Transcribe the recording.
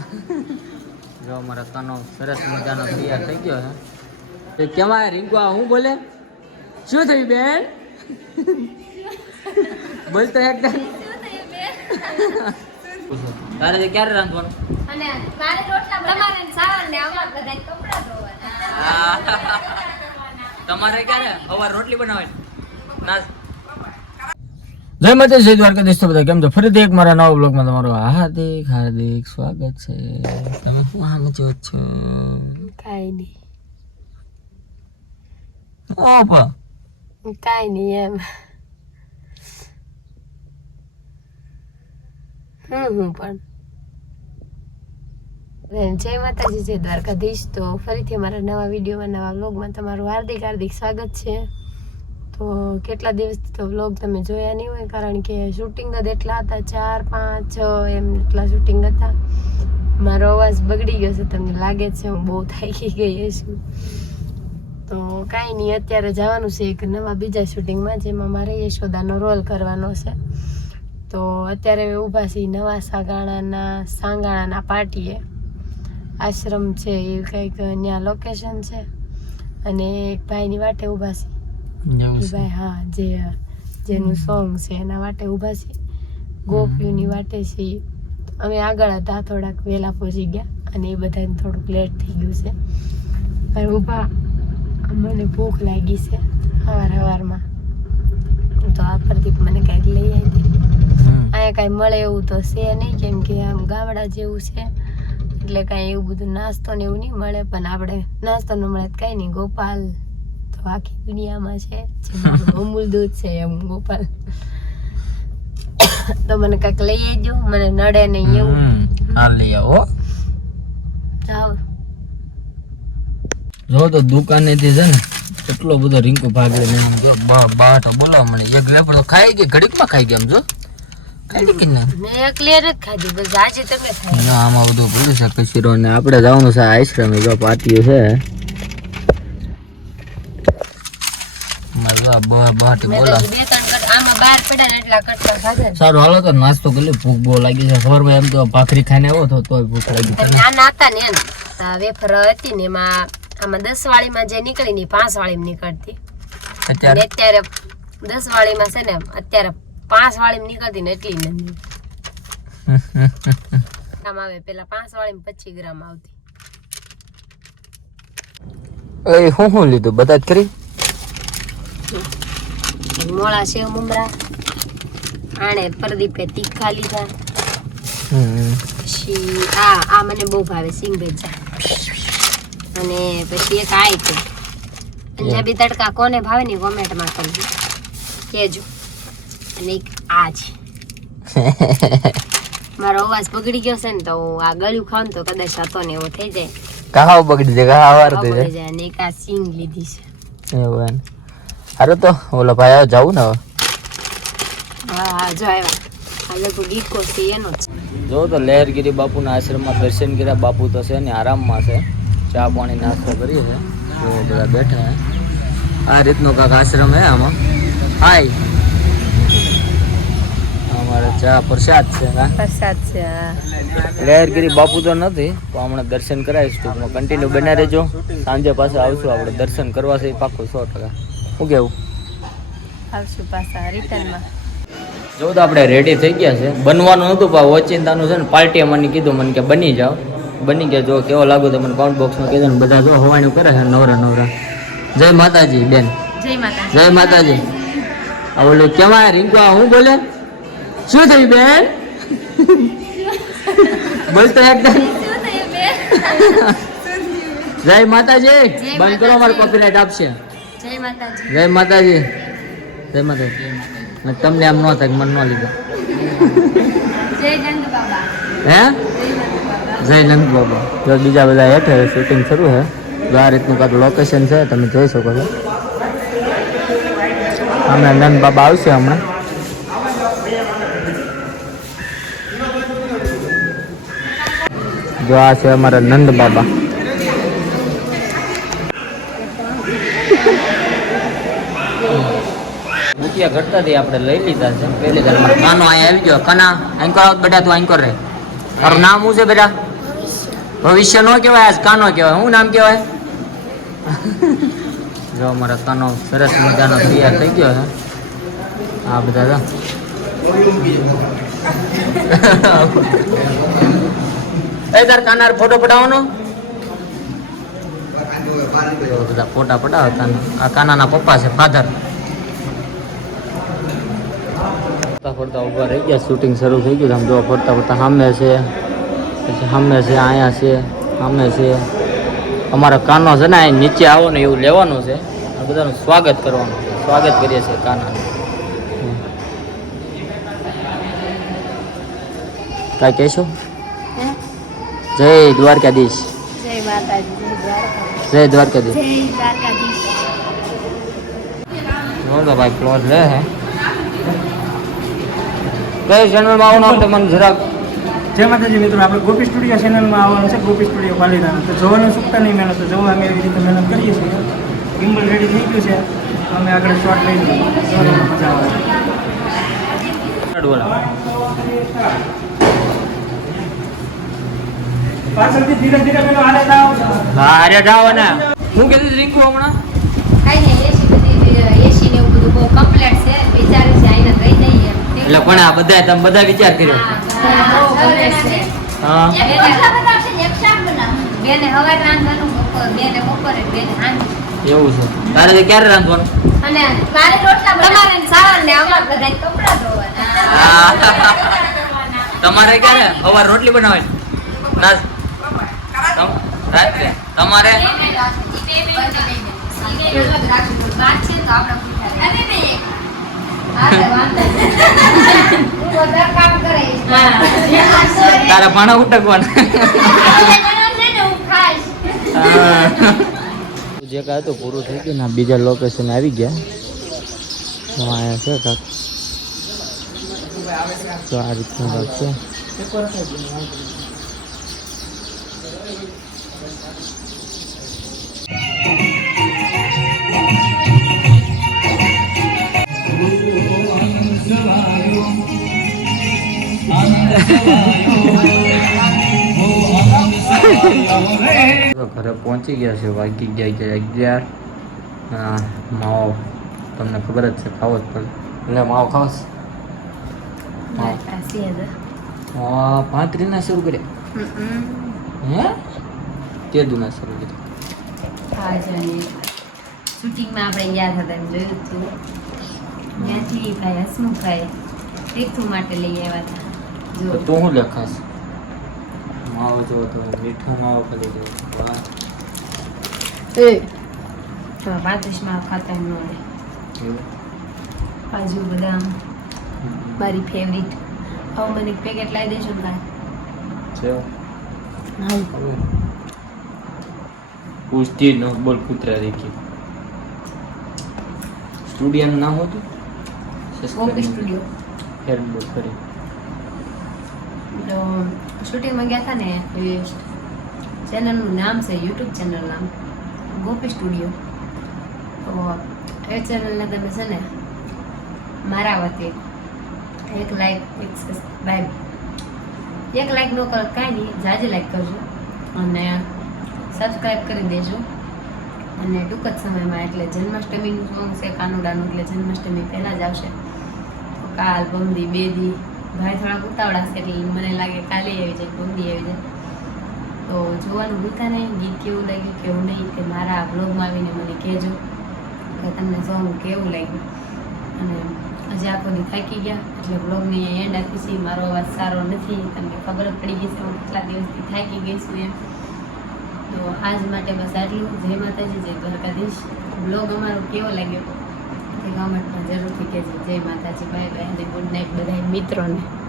જો અમારા કાનો સરસ મજાનો તૈયાર થઈ ગયો છે. કેવાય કેમાં રીંકુ હું બોલે? શું થયું બેન? બોલતો એકદમ તારે જે ક્યારે રાંધવાનું? તમારે સાવર ને અમારે બધા કપડા ધોવાના. તમારે ક્યારે? સવાર રોટલી બનાવવાની? નાસ જય માતા જય દ્વારકાધીશ. દેશ બધા કેમ છો? ફરીથી એક મારા નવા બ્લોગમાં તમારું હાર્દિક હાર્દિક સ્વાગત છે. તમે શું હાલ છો છો? કાઈ નહીં. ઓપા કાઈ નહીં એમ. હમ હું પણ. જય માતાજી જય દ્વારકાધીશ. તો ફરીથી અમારા નવા વિડીયોમાં નવા બ્લોગમાં તમારું હાર્દિક હાર્દિક સ્વાગત છે. કેટલા દિવસથી તો વ્લોગ તમે જોયા નહીં હોય, કારણ કે શૂટિંગ જ એટલા હતા, ચાર, પાંચ, છ એમ એટલા શૂટિંગ હતા. મારો અવાજ બગડી ગયો છે, તમને લાગે છે હું બહુ થાકી ગઈ છું. તો કાંઈ નહીં, અત્યારે જવાનું છે એક નવા બીજા શૂટિંગમાં જેમાં મારે યશોદાનો રોલ કરવાનો છે. તો અત્યારે ઊભા છીએ નવા સાગાણાના, સાંગાણાના પાર્ટીએ આશ્રમ છે, એ કંઈક ત્યાં લોકેશન છે. અને એક ભાઈની વાટે ઊભા એ ભાઈ હા જે જેનું સોંગ છે એના માટે ઊભા છે. ગોપીઓની વાટે છે. અમે આગળ હતા થોડાક વહેલા પહોંચી ગયા અને એ બધાને થોડુંક લેટ થઈ ગયું છે. પણ ઊભા મને ભૂખ લાગી છે સવાર સવારમાં તો આ પરથી મને કાંઈક લઈ આવી અહીંયા કાંઈ મળે એવું તો છે નહીં કેમ કે આમ ગામડા જેવું છે. એટલે કાંઈ એવું બધું નાસ્તો ને એવું નહીં મળે પણ આપણે નાસ્તો ન મળે કાંઈ નહીં ગોપાલ તો આખી દુનિયામાં છે અમૂલ દૂધ છે એમ ગોપાલ. તો મને કાંઈક લઈ આવજો મને નડે નહીં એવું. હાલ લઈ આવો. જાઓ. જો તો દુકાનેથી છે ને કેટલો બધો રીંકુ ભાગે ને આમ જો બા બાટ બોલાવા મળે એક તો ખાઈ ગઈ ઘડીકમાં ખાઈ ગયા આમ જો. ખાઈ ગઈ ને? મેં એકલી જ ખાધી બસ આજે તમે ખાઈ ના આમાં બધું પડ્યું છે શીરો ને. આપણે જવાનું છે આઈસ્ક્રીમ જો પાટીયું છે મલ્લા બા બાટ મેં તો બોલા બે ત્રણ કટ આમાં બાર પડ્યા ને એટલા કટકા ખાધા ને. સારું હાલો તો નાસ્તો કરી ભૂખ બહુ લાગી છે. સવારમાં એમ તો ભાખરી ખાઈને આવ્યો તો તોય ભૂખ લાગી તમે નાના ને એમ. વેફર હતી ને એમાં આમાં દસ વાળીમાં જે નીકળી ને પાંચ વાળીમાં નીકળતી. અને અત્યારે અત્યારે દસ વાળીમાં છે ને અત્યારે પાંચ વાળીમાં નીકળતી ને એટલી નથી ગ્રામ આવે પેલા પાંચ વાળીમાં પચીસ ગ્રામ આવતી. એ હું શું લીધું? બધા જ કરી? મોળા સેવ મમરા આણે પ્રદીપે તીખા લીધા. પછી આ આ મને બહુ ભાવે સિંગ ભેજા અને પછી એક આ છે પંજાબી તડકા કોને ભાવે ને કોમેન્ટમાં કરજો. કહેજો. અને એક આ છે. મારો અવાજ બગડી ગયો છે ને તો આ ગળ્યું ખાવ તો કદાચ હતો ને એવો થઈ જાય. કાહાવ બગડી જાય કાહાવ વાર થઈ જાય. અને એક આ સિંગ લીધી છે. એવું હારું તો ઓલા ભાઈ આવ જાવું ને જો તો લહેરગીરી બાપુના આશ્રમમાં દર્શન કર્યા બાપુ તો છે ને આરામમાં છે. ચા પાણી નાસ્તો કરીએ છે. તો બધા બેઠા હે આ રીતનો કાંક આશ્રમ હે આમાં. હાય. અમારે ચા પ્રસાદ છે પ્રસાદ છે લહેરગીરી બાપુ તો નથી તો હમણાં દર્શન કરાવીશ. ટૂંકમાં કન્ટિન્યુ બના રહેજો સાંજે પાસે આવશું આપણે દર્શન કરવા છે પાકું પાક્કું સો ટકા. શું કેવું? આવશું પાછા રિટર્નમાં. જો તો આપણે રેડી થઈ ગયા છે. બનવાનું હતું પણ ઓચિંતાનું છે ને પાર્ટીએ મને કીધું મને કે બની જાઓ. બની ગયા જો કેવો લાગુ તો મને કોમેન્ટ બોક્સમાં કીધું ને બધા જો હોવાનું કરે છે નવરા નવરા. જય માતાજી બેન. જય માતાજી. આ ઓલું કેવા રીંકુ આ હું બોલે? શું થયું બેન? બોલતો એકદમ. જય માતાજી. બંધ કરો અમારે કોપીરાઇટ આપશે. જય માતાજી. જય માતાજી. જય માતાજી. અને તમને આમ ન થાય કે મન ન લીધો. જય નંદ બાબા. હે? જય નંદ બાબા. જો બીજા બધા હેઠે શૂટિંગ શરૂ છે જો આ રીતનું કાંઈક લોકેશન છે તમે જોઈ શકો છો. હમણાં નંદ બાબા આવશે હમણાં. જો આ છે અમારા નંદ બાબા. રૂપિયા ઘટતા હતી આપણે લઈ લીધા છે. પહેલી વાર મારો નાનો અહીંયા આવી ગયો. કના એન્કર આવ બેટા તું એન્કર રહે તારું નામ શું છે બેટા ભવિષ્ય નો કહેવાય, આજ કાનો કહેવાય. શું નામ કહેવાય? જો અમારો કાનો સરસ મજાનો તૈયાર થઈ ગયો છે. આ બધા તો એ તાર કાનાર ફોટો પડાવવાનો? જો બધા ફોટા પડાવે કાના. આ કાનાના પપ્પા છે ફાધર ફરતા ફરતા ઊભા રહી ગયા. શૂટિંગ શરૂ થઈ ગયું આમ જો ફરતા ફરતા સામે છે. પછી સામે છે અહીંયા છે સામે છે. અમારા કાનો છે ને અહીં નીચે આવો ને એવું લેવાનું છે. આ બધાનું સ્વાગત કરવાનું. સ્વાગત કરીએ છીએ કાનાનું. કાંઈ કહેશો? જય દ્વારકાધીશ. જય દ્વારકાધીશ જય દ્વારકાધીશ. ભાઈ ક્લોઝ લે હે. કઈ ચેનલમાં આવવાનું તો મને જરાક જય માતાજી મિત્રો આપણે ગોપી સ્ટુડિયો ચેનલમાં આવવાનું છે ગોપી સ્ટુડિયો પાલીતાણા. તો જોવાનું ચૂકતા નહીં મહેનત તો જોવા અમે એવી રીતે મહેનત કરીએ છીએ. ગિમ્બલ રેડી થઈ ગયું છે અમે આગળ શોર્ટ લઈ લઈએ. મજા આવે. ધીરે ધીરે પેલો હાલે જાઓ હા ને હું કીધું રિંકુ હમણાં? કાઈ નહીં એસી બધી એસી ને એવું બધું બહુ કમ્પ્લેટ છે વિચાર્યું છે આઈને જઈએ એટલે પણ આ બધા તમે બધા વિચાર કર્યો હા. બેને હવાર રાંધવાનું બપોર બેને બપોરે બેને સાંજે એવું છે. તારે તો ક્યારે રાંધવાનું? અને મારે રોટલા તમારે સાવર ને અમાર બધા કપડા ધોવાના. તમારે ક્યારે? સવાર રોટલી બનાવવાની ના. રાત્રે તમારે? તારે ભાણા ઉટકવાના જે કાંઈ તો પૂરું થઈ ગયું ને બીજા લોકેશન આવી ગયા. તો અહીંયા છે કાક તો આ રીતનું કાક છે. ઘરે પહોંચી ગયા છે વાગી ગયા ગયા અગિયાર. હા, માવો તમને ખબર જ છે ખાવો જ પડે. એટલે માવો ખાવસ હા પાંત્રીના શરૂ કર્યા. હે? કેદું ના શરૂ કર્યા. શૂટિંગમાં આપણે ગયા હતા એમ જોયું હતું ત્યાંથી ભાઈ હસમુખભાઈ તીર્થુ માટે લઈ આવ્યા હતા. તો જો. તું શું લખાશ? માવો જો તો મીઠો માવો ખાલી જો વાહ. તો પાંત્રીસમાં ખાતા ન હોય. એવું. કાજુ બદામ. મારી ફેવરિટ હવે મને એક પેકેટ લાવી દેજો ને છે હા પૂછતી ન બોલ કૂતરા દેખી સ્ટુડિયોનું નામ હતું? સ્ટુડિયો ફેર બોલ ફરી તો શૂટિંગમાં ગયા હતા ને ચેનલનું નામ છે, યુટ્યુબ ચેનલ નામ. ગોપી સ્ટુડિયો. તો એ ચેનલને તમે છે ને મારા વતી એક લાઈક એક સબસ્ક્રાઈબ એક લાઈક નો કરો, કાંઈ નહીં, જાજે લાઈક કરજો અને સબસ્ક્રાઈબ કરી દેજો. અને ટૂંક જ સમયમાં એટલે જન્માષ્ટમીનું સોંગ છે, કાનુડાનું, એટલે જન્માષ્ટમી પહેલાં જ આવશે. કાલ બમદી બે દી ભાઈ થોડાક ઉતાવળા છે એટલે મને લાગે કાલે આવી જાય ભમદી આવી જાય. તો જોવાનું ભૂલતા નહીં, ગીત કેવું લાગ્યું, કેવું નહીં કે મારા બ્લોગમાં આવીને મને કહેજો. કે તમને સોંગ કેવું લાગ્યું. અને હજી આખો દી થાકી ગયા, એટલે બ્લોગની એન્ડ આપી છે. મારો અવાજ સારો નથી, તમને ખબર પડી ગઈ છે, હું કેટલા દિવસથી થાકી ગઈ છું એમ. તો આજ માટે બસ આટલું. જય માતાજી, જય દ્વારકાધીશ. બ્લોગ અમારો કેવો લાગ્યો? કમેન્ટમાં જરૂરથી કહેજો. જય માતાજી બાય બાય અને ગુડ નાઇટ બધા મિત્રોને.